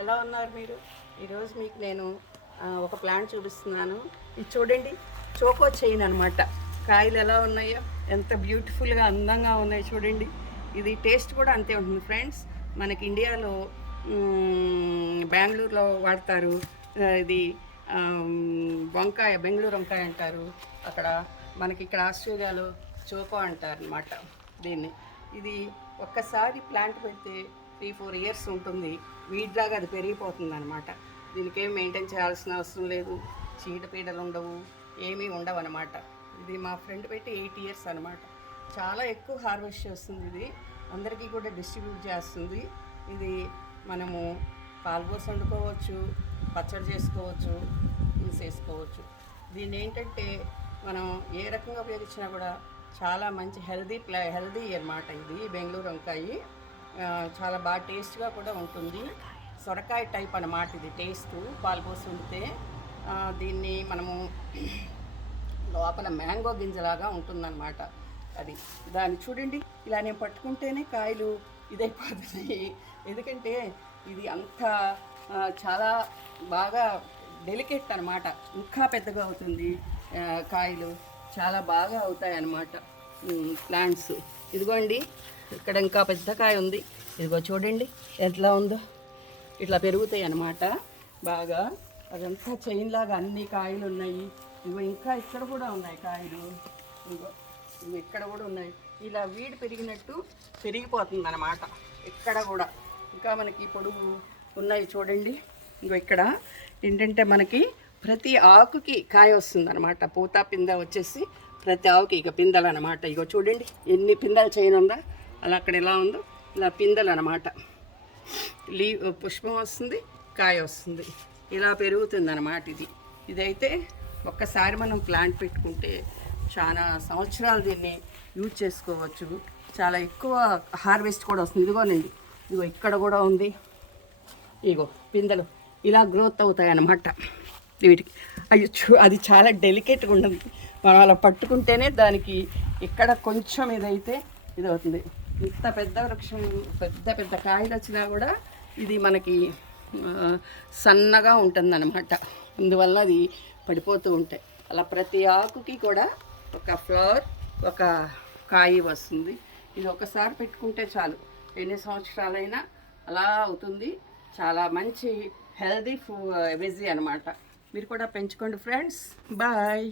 ఎలా ఉన్నారు మీరు? ఈరోజు మీకు నేను ఒక ప్లాంట్ చూపిస్తున్నాను. ఇది చూడండి, చోకో చైన్ అనమాట. కాయలు ఎలా ఉన్నాయో, ఎంత బ్యూటిఫుల్గా అందంగా ఉన్నాయి చూడండి. ఇది టేస్ట్ కూడా అంతే ఉంటుంది ఫ్రెండ్స్. మనకి ఇండియాలో బెంగళూరులో వాడతారు ఇది వంకాయ, బెంగళూరు వంకాయ అంటారు. అక్కడ మనకి ఇక్కడ ఆస్ట్రేలియాలో చోకో అంటారు అనమాట దీన్ని. ఇది ఒక్కసారి ప్లాంట్ పెడితే 3-4 ఇయర్స్ ఉంటుంది. వీటిలాగా అది పెరిగిపోతుంది అనమాట. దీనికి ఏం మెయింటైన్ చేయాల్సిన అవసరం లేదు. చీడపీడలు ఉండవు, ఏమీ ఉండవు అనమాట. ఇది మా ఫ్రెండ్ పెట్టి 8 ఇయర్స్ అనమాట. చాలా ఎక్కువ హార్వెస్ట్ చేస్తుంది. ఇది అందరికీ కూడా డిస్ట్రిబ్యూట్ చేస్తుంది. ఇది మనము పాల్పోసి వండుకోవచ్చు, పచ్చడి చేసుకోవచ్చు, జ్యూస్ వేసుకోవచ్చు. దీన్ని ఏంటంటే మనం ఏ రకంగా ఉపయోగించినా కూడా చాలా మంచి హెల్దీ అన్నమాట. ఇది బెంగళూరు వంకాయ చాలా బాగా టేస్ట్గా కూడా ఉంటుంది. సొరకాయ టైప్ అన్నమాట ఇది టేస్ట్. పాల్పోసి వండితే దీన్ని మనము లోపల మ్యాంగో గింజలాగా ఉంటుందన్నమాట. అది దాన్ని చూడండి, ఇలా నేను పట్టుకుంటేనే కాయలు ఇదైపోతున్నాయి. ఎందుకంటే ఇది అంత చాలా బాగా డెలికేట్ అనమాట. ఇంకా పెద్దగా అవుతుంది, కాయలు చాలా బాగా అవుతాయి అన్నమాట ప్లాంట్స్. ఇదిగోండి, ఇక్కడ ఇంకా పెద్ద కాయ ఉంది. ఇదిగో చూడండి ఎట్లా ఉందో. ఇట్లా పెరుగుతాయి అన్నమాట బాగా. అదంతా చైన్ లాగా అన్ని కాయలు ఉన్నాయి. ఇదిగో ఇంకా ఇక్కడ కూడా ఉన్నాయి కాయలు. ఇదిగో ఇవి ఇక్కడ కూడా ఉన్నాయి. ఇలా వీడి పెరిగినట్టు పెరిగిపోతుంది అన్నమాట ఇక్కడ కూడా. ఇంకా మనకి పొడుగు ఉన్నాయి చూడండి. ఇంకో ఇక్కడ ఏంటంటే మనకి ప్రతి ఆకుకి కాయ వస్తుంది అనమాట. పూత పింద వచ్చేసి ప్రతి ఆకుకి ఇక పిందెలు అనమాట. ఇగో చూడండి ఎన్ని పిందెలు చైన్ ఉందా, అలా అక్కడ ఎలా ఉందో ఇలా పిందెలు అనమాట. పుష్పం వస్తుంది, కాయ వస్తుంది, ఇలా పెరుగుతుంది అన్నమాట. ఇదైతే ఒక్కసారి మనం ప్లాంట్ పెట్టుకుంటే చాలా సంవత్సరాలు దీన్ని యూజ్ చేసుకోవచ్చు. చాలా ఎక్కువ హార్వెస్ట్ కూడా వస్తుంది. ఇదిగోనండి, ఇదిగో ఇక్కడ కూడా ఉంది. ఇగో పిందెలు ఇలా గ్రోత్ అవుతాయి అన్నమాట వీటికి. అది చాలా డెలికేట్గా ఉంటుంది. మనం అలా పట్టుకుంటేనే దానికి ఇక్కడ కొంచెం ఇదైతే ఇది అవుతుంది. ఇంత పెద్ద వృక్షం, పెద్ద కాయలు వచ్చినా కూడా ఇది మనకి సన్నగా ఉంటుందన్నమాట. అందువల్ల అది పడిపోతూ ఉంటాయి. అలా ప్రతి ఆకుకి కూడా ఒక ఫ్లవర్, ఒక కాయ వస్తుంది. ఇది ఒకసారి పెట్టుకుంటే చాలు, ఎన్ని సంవత్సరాలైనా అలా అవుతుంది. చాలా మంచి హెల్దీ వెజ్ అనమాట. మీరు కూడా పెంచుకోండి ఫ్రెండ్స్. బాయ్.